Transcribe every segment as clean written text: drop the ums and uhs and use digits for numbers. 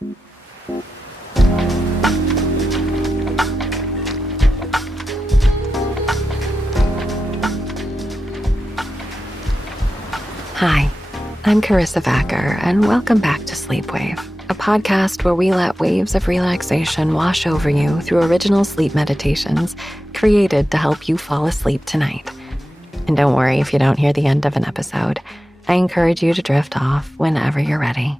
Hi, I'm Karissa Vacker, and welcome back to Sleepwave, a podcast where we let waves of relaxation wash over you through original sleep meditations created to help you fall asleep tonight. And don't worry if you don't hear the end of an episode. I encourage you to drift off whenever you're ready.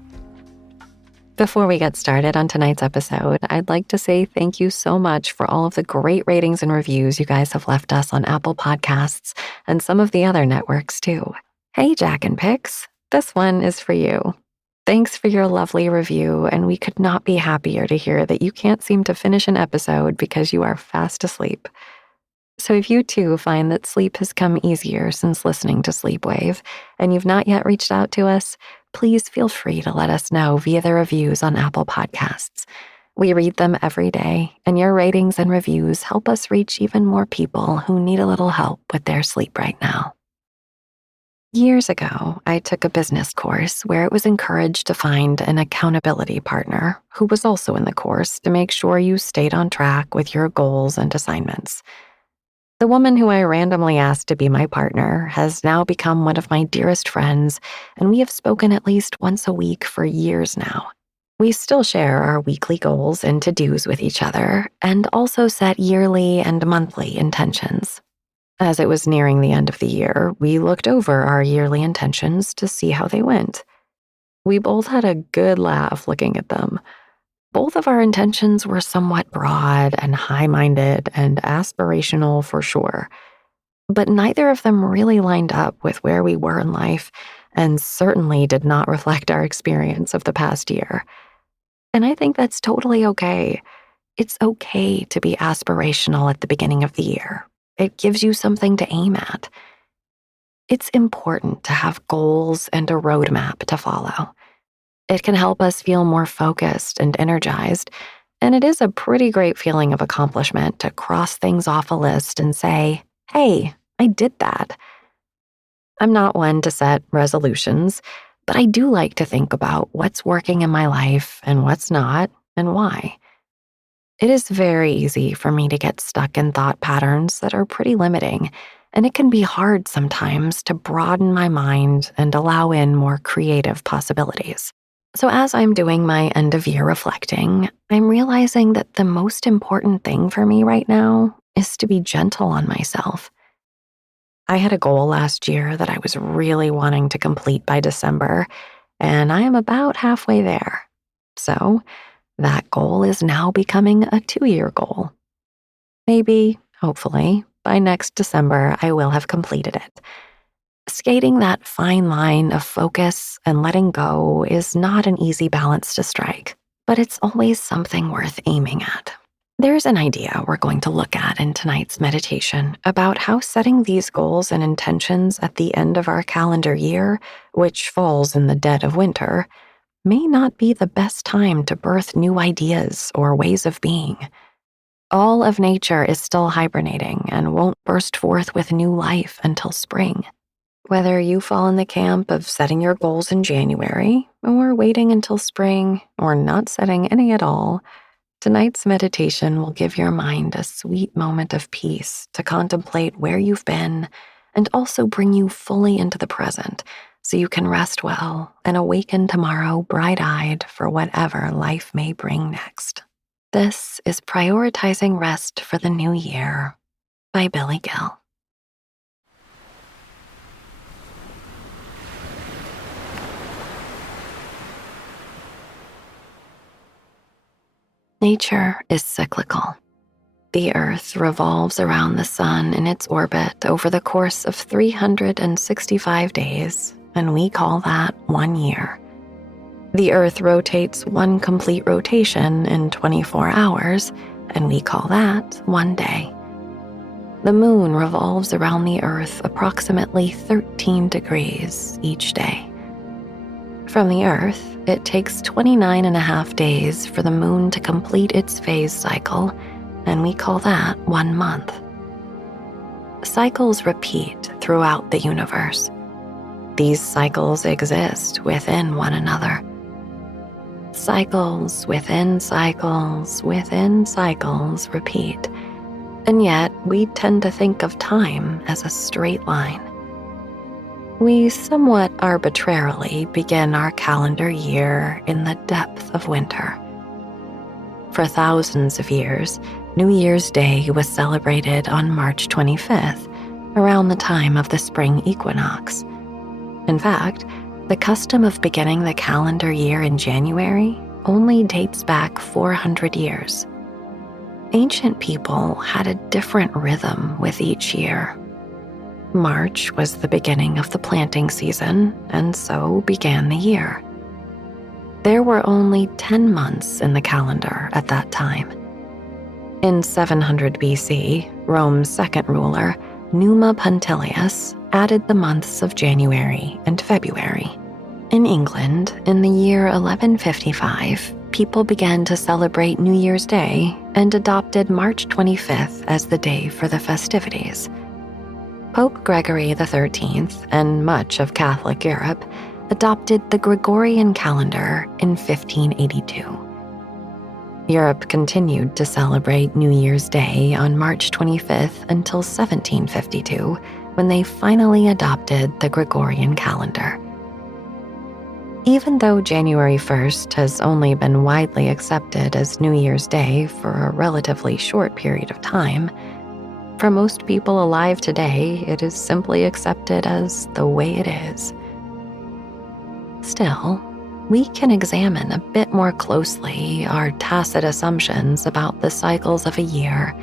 Before we get started on tonight's episode, I'd like to say thank you so much for all of the great ratings and reviews you guys have left us on Apple Podcasts and some of the other networks too. Hey, Jack and Pix, this one is for you. Thanks for your lovely review, and we could not be happier to hear that you can't seem to finish an episode because you are fast asleep. So if you too find that sleep has come easier since listening to Sleepwave, and you've not yet reached out to us, please feel free to let us know via the reviews on Apple Podcasts. We read them every day, and your ratings and reviews help us reach even more people who need a little help with their sleep right now. Years ago, I took a business course where it was encouraged to find an accountability partner who was also in the course to make sure you stayed on track with your goals and assignments. The woman who I randomly asked to be my partner has now become one of my dearest friends, and we have spoken at least once a week for years now. We still share our weekly goals and to-dos with each other, and also set yearly and monthly intentions. As it was nearing the end of the year, we looked over our yearly intentions to see how they went. We both had a good laugh looking at them. Both of our intentions were somewhat broad and high-minded and aspirational for sure, but neither of them really lined up with where we were in life and certainly did not reflect our experience of the past year. And I think that's totally okay. It's okay to be aspirational at the beginning of the year. It gives you something to aim at. It's important to have goals and a roadmap to follow. It can help us feel more focused and energized, and it is a pretty great feeling of accomplishment to cross things off a list and say, hey, I did that. I'm not one to set resolutions, but I do like to think about what's working in my life and what's not, and why. It is very easy for me to get stuck in thought patterns that are pretty limiting, and it can be hard sometimes to broaden my mind and allow in more creative possibilities. So as I'm doing my end-of-year reflecting, I'm realizing that the most important thing for me right now is to be gentle on myself. I had a goal last year that I was really wanting to complete by December, and I am about halfway there. So that goal is now becoming a 2-year goal. Maybe, hopefully, by next December, I will have completed it. Skating that fine line of focus and letting go is not an easy balance to strike, but it's always something worth aiming at. There's an idea we're going to look at in tonight's meditation about how setting these goals and intentions at the end of our calendar year, which falls in the dead of winter, may not be the best time to birth new ideas or ways of being. All of nature is still hibernating and won't burst forth with new life until spring. Whether you fall in the camp of setting your goals in January, or waiting until spring, or not setting any at all, tonight's meditation will give your mind a sweet moment of peace to contemplate where you've been and also bring you fully into the present, so you can rest well and awaken tomorrow bright-eyed for whatever life may bring next. This is Prioritizing Rest for the New Year by Billy Gill. Nature is cyclical. The Earth revolves around the sun in its orbit over the course of 365 days, and we call that 1 year. The Earth rotates one complete rotation in 24 hours, and we call that 1 day. The moon revolves around the Earth approximately 13 degrees each day. From the Earth, it takes 29.5 days for the moon to complete its phase cycle, and we call that 1 month. Cycles repeat throughout the universe. These cycles exist within one another. cycles within cycles within cycles repeat, and yet we tend to think of time as a straight line. We somewhat arbitrarily begin our calendar year in the depth of winter. For thousands of years, New Year's Day was celebrated on March 25th, around the time of the spring equinox. In fact, the custom of beginning the calendar year in January only dates back 400 years. Ancient people had a different rhythm with each year. March was the beginning of the planting season, and so began the year. There were only 10 months in the calendar at that time. In 700 BC, Rome's second ruler, Numa Punctilius, added the months of January and February. In England, in the year 1155, people began to celebrate New Year's Day and adopted March 25th as the day for the festivities. Pope Gregory XIII and much of Catholic Europe adopted the Gregorian calendar in 1582. Europe continued to celebrate New Year's Day on March 25th until 1752, when they finally adopted the Gregorian calendar. Even though January 1st has only been widely accepted as New Year's Day for a relatively short period of time, for most people alive today, it is simply accepted as the way it is. Still, we can examine a bit more closely our tacit assumptions about the cycles of a year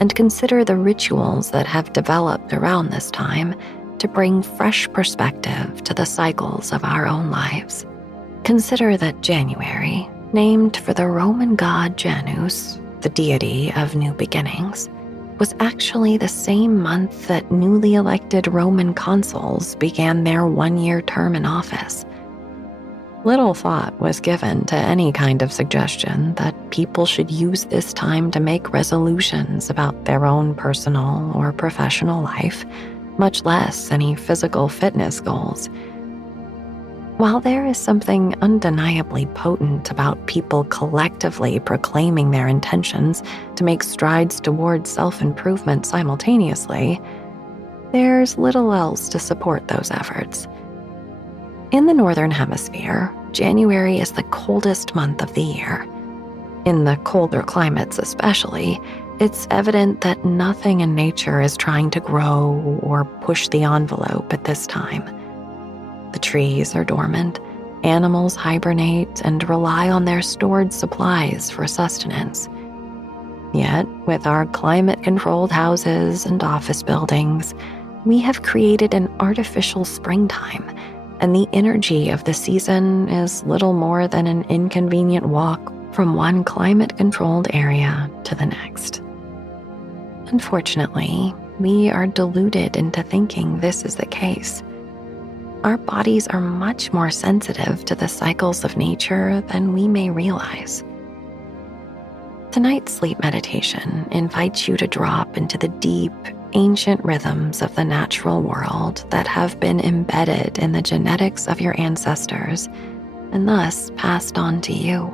and consider the rituals that have developed around this time to bring fresh perspective to the cycles of our own lives. Consider that January, named for the Roman god Janus, the deity of new beginnings, was actually the same month that newly elected Roman consuls began their one-year term in office. Little thought was given to any kind of suggestion that people should use this time to make resolutions about their own personal or professional life, much less any physical fitness goals. While there is something undeniably potent about people collectively proclaiming their intentions to make strides toward self-improvement simultaneously, there's little else to support those efforts. In the Northern Hemisphere, January is the coldest month of the year. In the colder climates especially, it's evident that nothing in nature is trying to grow or push the envelope at this time. The trees are dormant, animals hibernate and rely on their stored supplies for sustenance. Yet, with our climate-controlled houses and office buildings, we have created an artificial springtime, and the energy of the season is little more than an inconvenient walk from one climate-controlled area to the next. Unfortunately, we are deluded into thinking this is the case. Our bodies are much more sensitive to the cycles of nature than we may realize. Tonight's sleep meditation invites you to drop into the deep, ancient rhythms of the natural world that have been embedded in the genetics of your ancestors and thus passed on to you.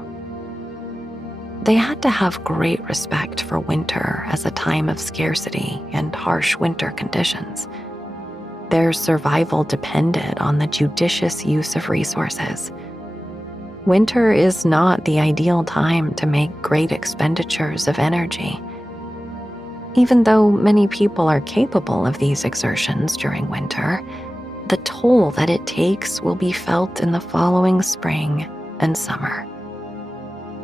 They had to have great respect for winter as a time of scarcity and harsh winter conditions. Their survival depended on the judicious use of resources. Winter is not the ideal time to make great expenditures of energy. Even though many people are capable of these exertions during winter, the toll that it takes will be felt in the following spring and summer.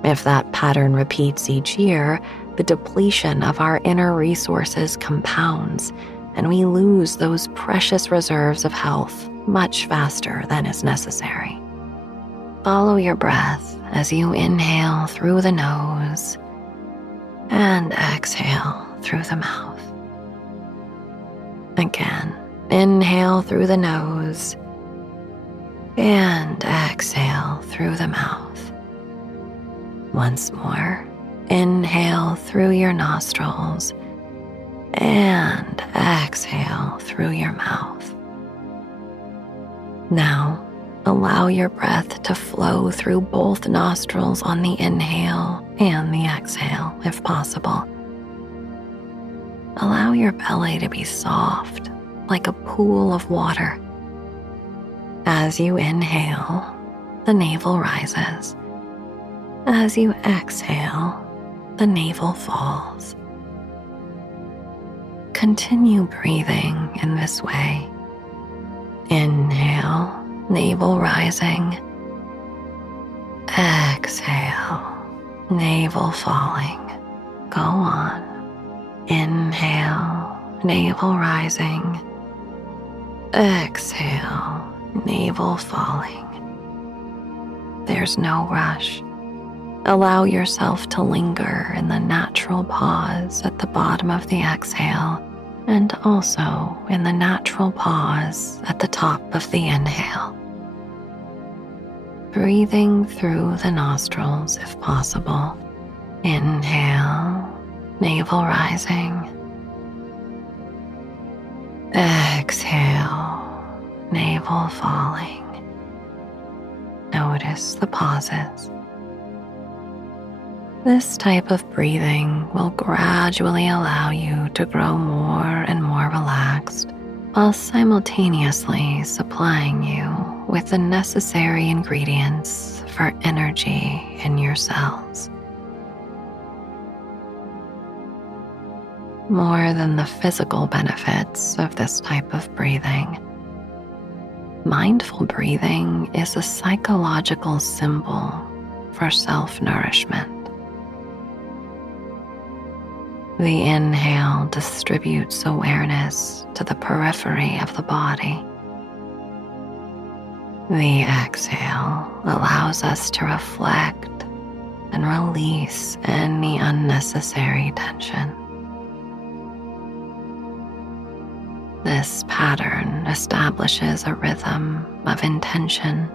If that pattern repeats each year, the depletion of our inner resources compounds, and we lose those precious reserves of health much faster than is necessary. Follow your breath as you inhale through the nose and exhale through the mouth. Again, inhale through the nose and exhale through the mouth. Once more, inhale through your nostrils and exhale through your mouth. Now, Allow your breath to flow through both nostrils on the inhale and the exhale, if possible. Allow your belly to be soft, like a pool of water. As you inhale, the navel rises. As you exhale, the navel falls. Continue breathing in this way. Inhale, navel rising. Exhale, navel falling. Go on. Inhale, navel rising. Exhale, navel falling. There's no rush. Allow yourself to linger in the natural pause at the bottom of the exhale, and also in the natural pause at the top of the inhale. Breathing through the nostrils if possible. Inhale, navel rising. Exhale, navel falling. Notice the pauses. This type of breathing will gradually allow you to grow more and more relaxed, while simultaneously supplying you with the necessary ingredients for energy in your cells. More than the physical benefits of this type of breathing, mindful breathing is a psychological symbol for self-nourishment. The inhale distributes awareness to the periphery of the body. The exhale allows us to reflect and release any unnecessary tension. This pattern establishes a rhythm of intention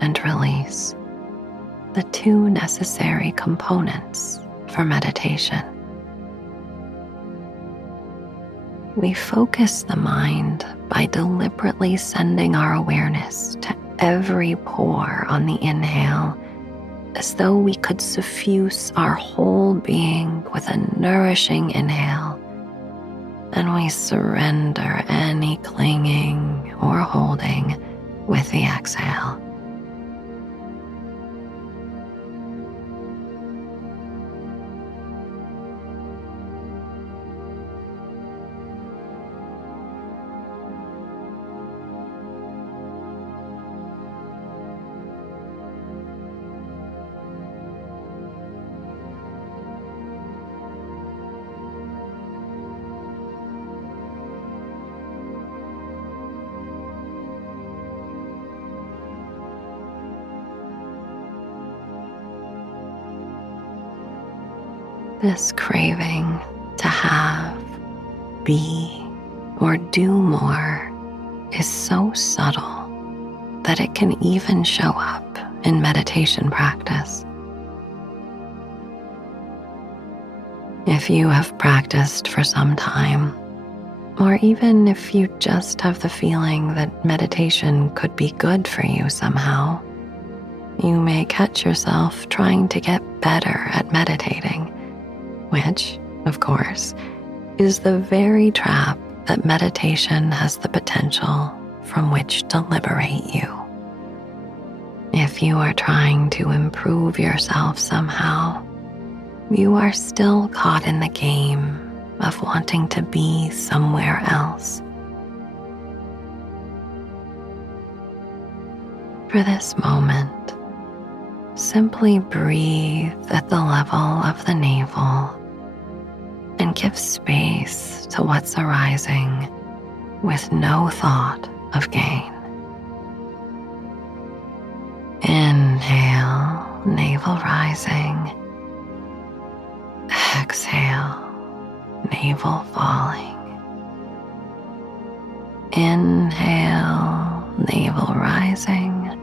and release, the two necessary components for meditation. We focus the mind by deliberately sending our awareness to every pore on the inhale, as though we could suffuse our whole being with a nourishing inhale, and we surrender any clinging or holding with the exhale. This craving to have, be, or do more is so subtle that it can even show up in meditation practice. If you have practiced for some time, or even if you just have the feeling that meditation could be good for you somehow, you may catch yourself trying to get better at meditating, which, of course, is the very trap that meditation has the potential from which to liberate you. If you are trying to improve yourself somehow, you are still caught in the game of wanting to be somewhere else. For this moment, simply breathe at the level of the navel and give space to what's arising with no thought of gain. Inhale, navel rising. Exhale, navel falling. Inhale, navel rising.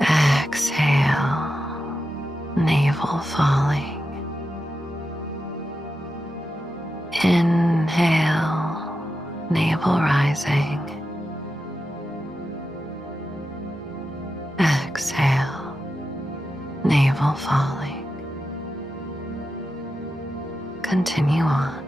Exhale, navel falling. Inhale, navel rising. exhale, navel falling. Continue on.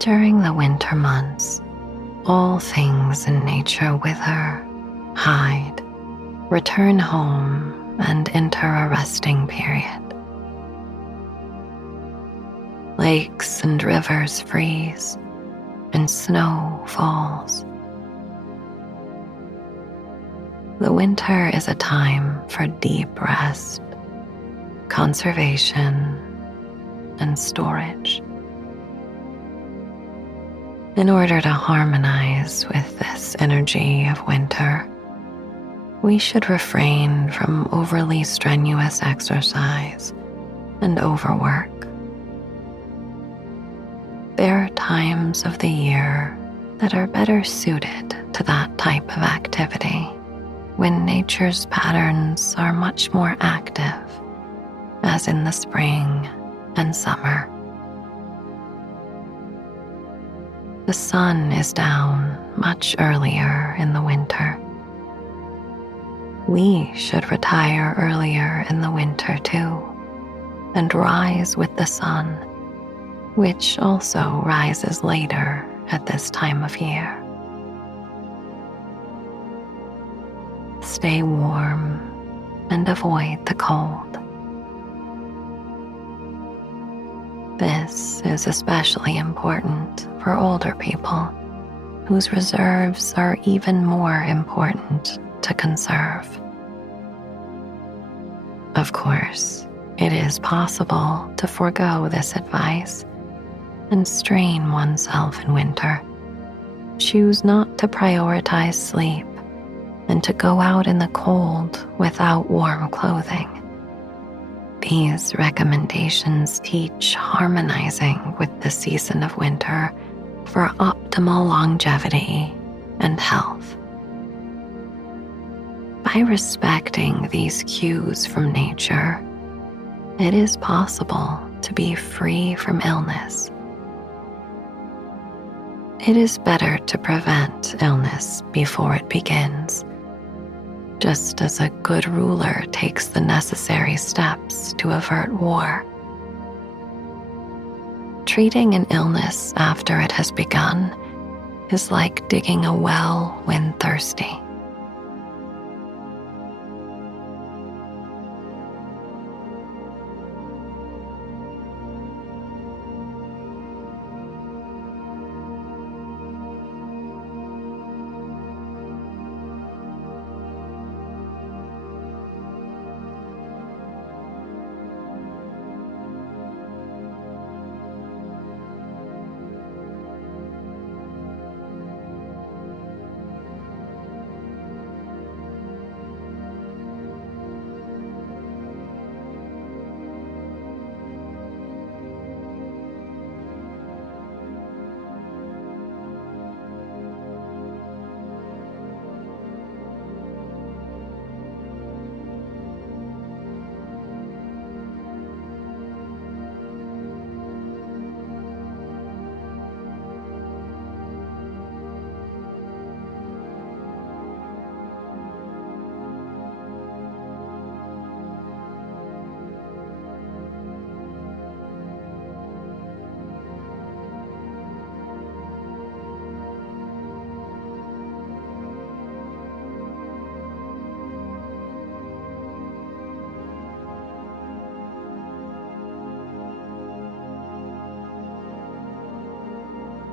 During the winter months, all things in nature wither, hide, return home, and enter a resting period. Lakes and rivers freeze, and snow falls. The winter is a time for deep rest, conservation, and storage. In order to harmonize with this energy of winter, we should refrain from overly strenuous exercise and overwork. There are times of the year that are better suited to that type of activity, when nature's patterns are much more active, as in the spring and summer. The sun is down much earlier in the winter. We should retire earlier in the winter too, and rise with the sun, which also rises later at this time of year. Stay warm and avoid the cold. This is especially important for older people, whose reserves are even more important to conserve. Of course, it is possible to forego this advice and strain oneself in winter. Choose not to prioritize sleep and to go out in the cold without warm clothing. These recommendations teach harmonizing with the season of winter for optimal longevity and health. By respecting these cues from nature, it is possible to be free from illness. It is better to prevent illness before it begins, just as a good ruler takes the necessary steps to avert war. Treating an illness after it has begun is like digging a well when thirsty.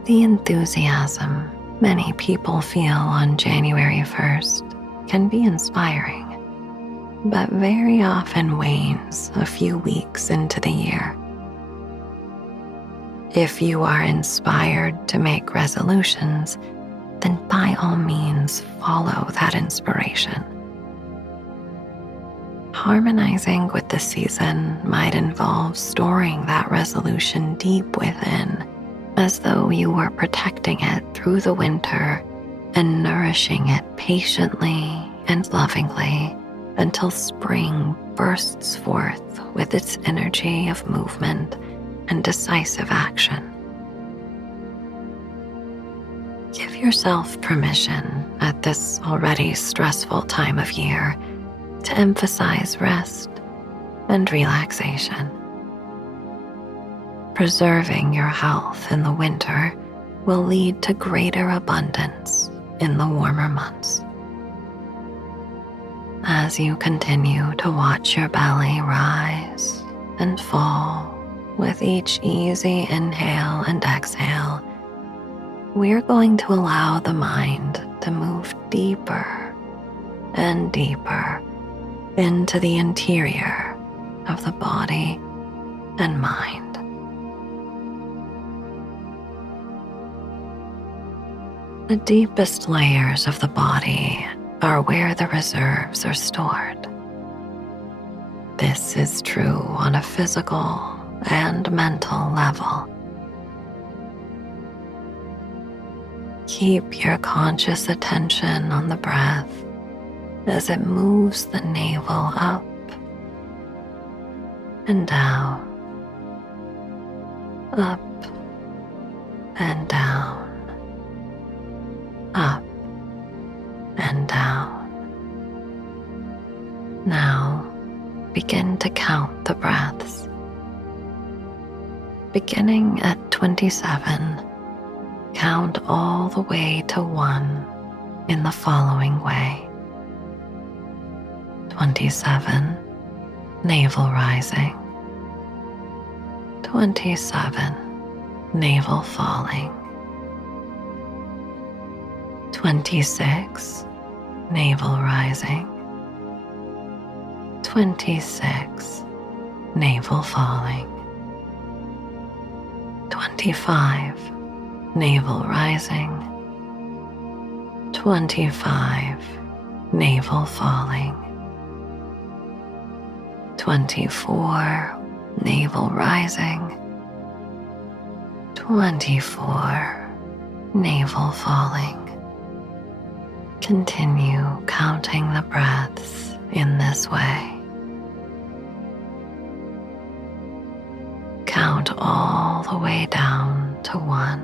The enthusiasm many people feel on January 1st can be inspiring, but very often wanes a few weeks into the year. If you are inspired to make resolutions, then by all means follow that inspiration. Harmonizing with the season might involve storing that resolution deep within, as though you were protecting it through the winter and nourishing it patiently and lovingly until spring bursts forth with its energy of movement and decisive action. Give yourself permission at this already stressful time of year to emphasize rest and relaxation. Preserving your health in the winter will lead to greater abundance in the warmer months. As you continue to watch your belly rise and fall with each easy inhale and exhale, we're going to allow the mind to move deeper and deeper into the interior of the body and mind. The deepest layers of the body are where the reserves are stored. This is true on a physical and mental level. Keep your conscious attention on the breath as it moves the navel up and down, up and down, up and down. Now begin to count the breaths. Beginning at 27, count all the way to 1 in the following way. 27, navel rising. 27, navel falling. 26, navel rising. 26, navel falling. 25, navel rising. 25, navel falling. 24, navel rising. 24, navel falling. Continue counting the breaths in this way. Count all the way down to 1.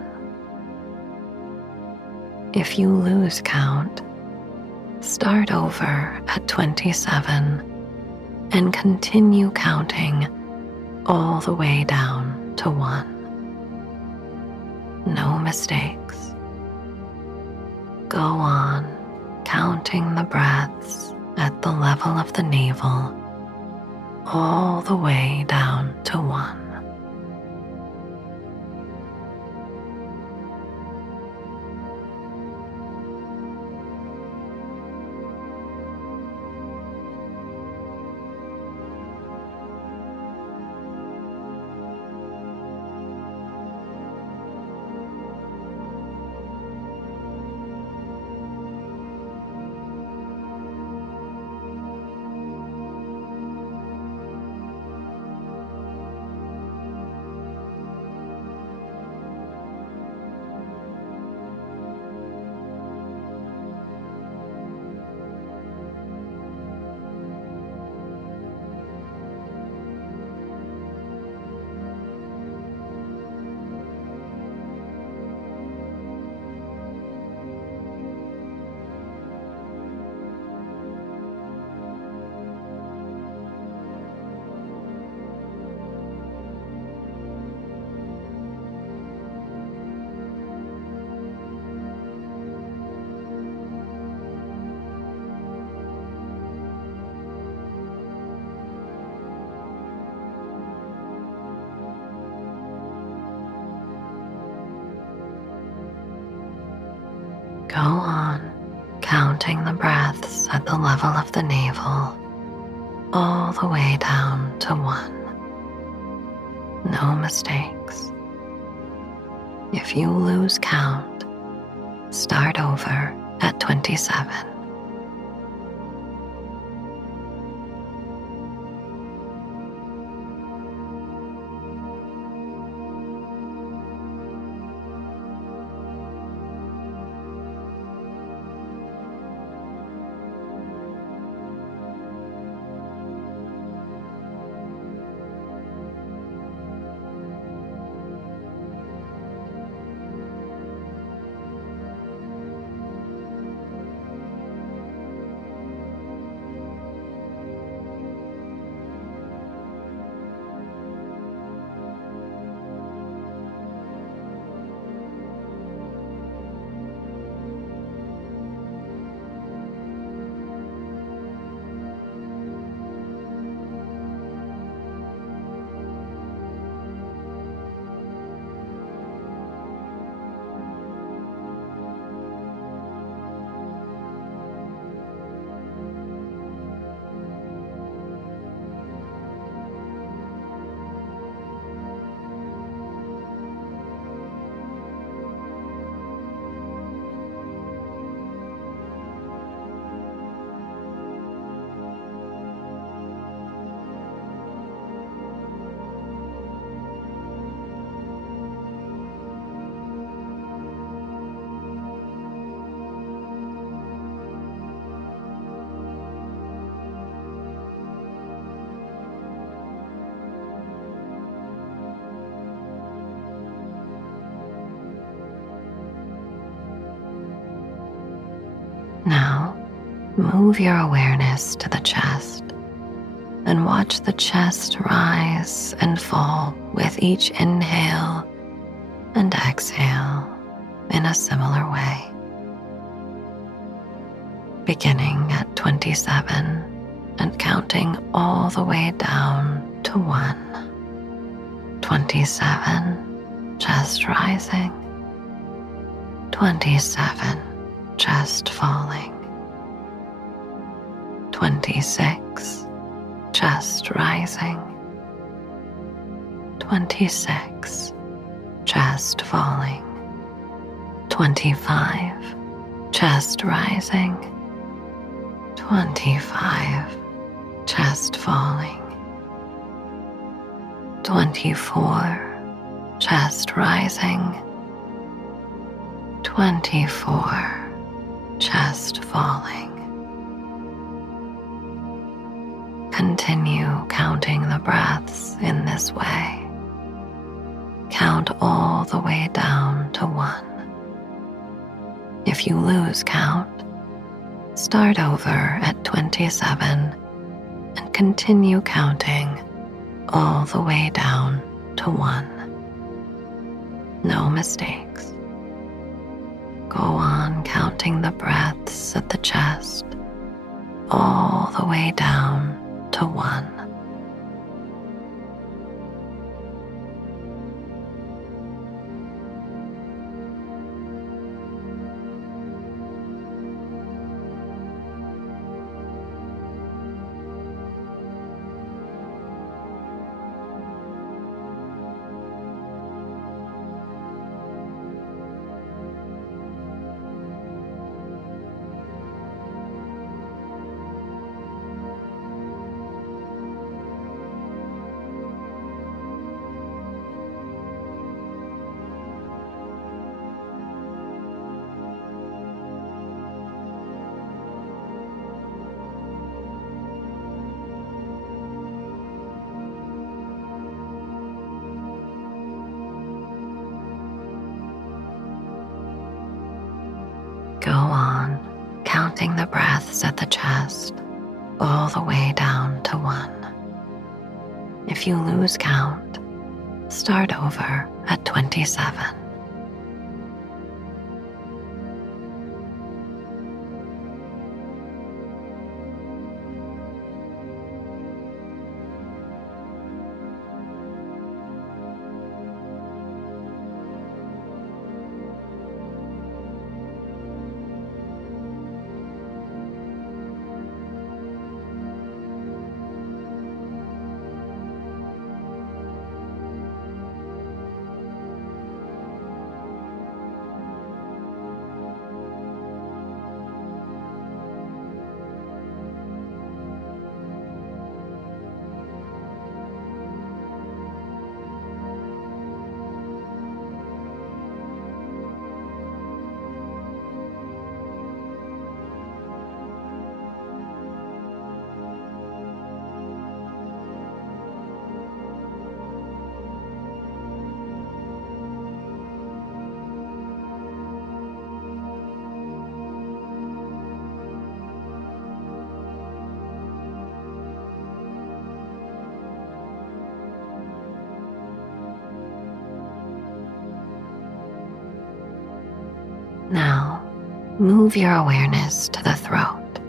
If you lose count, start over at 27 and continue counting all the way down to 1. No mistakes. Go on counting the breaths at the level of the navel all the way down to 1. counting the breaths at the level of the navel, all the way down to 1. No mistakes. If you lose count, start over at 27. Now, move your awareness to the chest and watch the chest rise and fall with each inhale and exhale in a similar way. Beginning at 27 and counting all the way down to 1. 27, chest rising. 27, chest falling. 26, chest rising. 26, chest falling. 25, chest rising. 25, chest falling. 24, chest rising. 24, chest falling. Continue counting the breaths in this way. Count all the way down to 1. If you lose count, start over at 27 and continue counting all the way down to 1. No mistakes. Go on counting the breaths at the chest all the way down to 1. Go on, counting the breaths at the chest all the way down to 1. If you lose count, start over at 27. Now, move your awareness to the throat,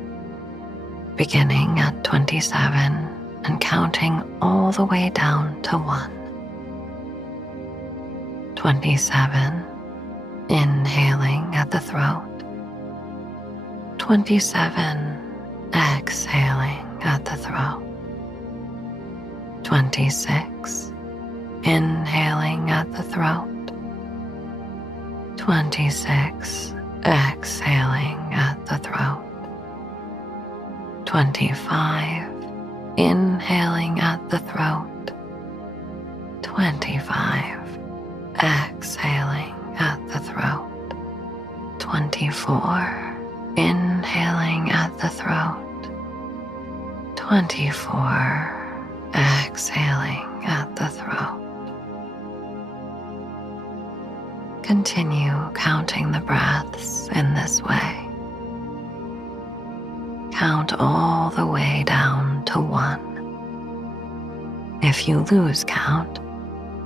beginning at 27 and counting all the way down to 1. 27, inhaling at the throat. 27, exhaling at the throat. 26, inhaling at the throat. 26, exhaling at the throat. 25, inhaling at the throat. 25, exhaling at the throat. 24, inhaling at the throat. 24, exhaling at the throat. Continue counting the breaths in this way. Count all the way down to 1. If you lose count,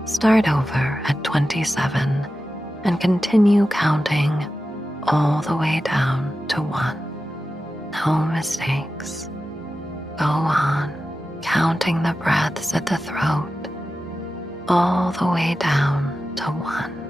start over at 27 and continue counting all the way down to 1. No mistakes. Go on, counting the breaths at the throat all the way down to 1.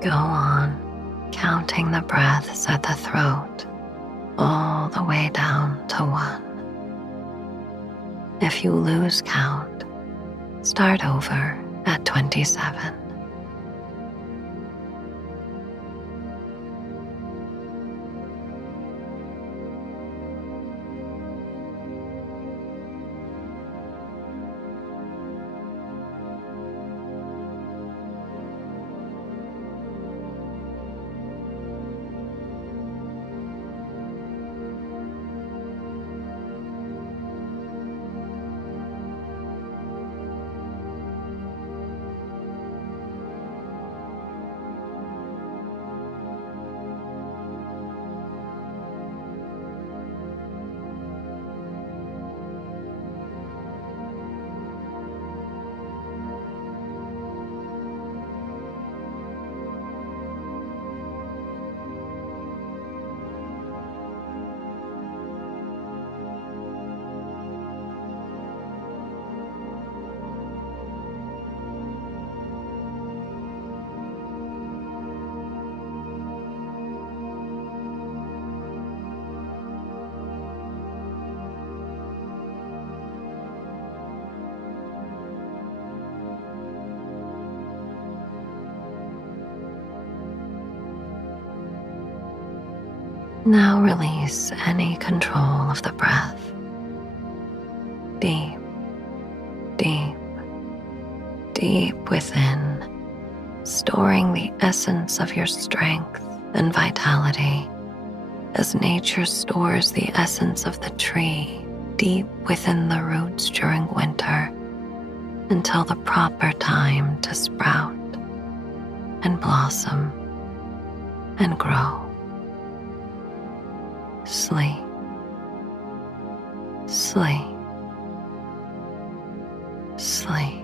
Go on, counting the breaths at the throat all the way down to 1. If you lose count, start over at 27. Now release any control of the breath. Deep, deep, deep within, storing the essence of your strength and vitality, as nature stores the essence of the tree deep within the roots during winter until the proper time to sprout and blossom and grow. Sleep, sleep, sleep.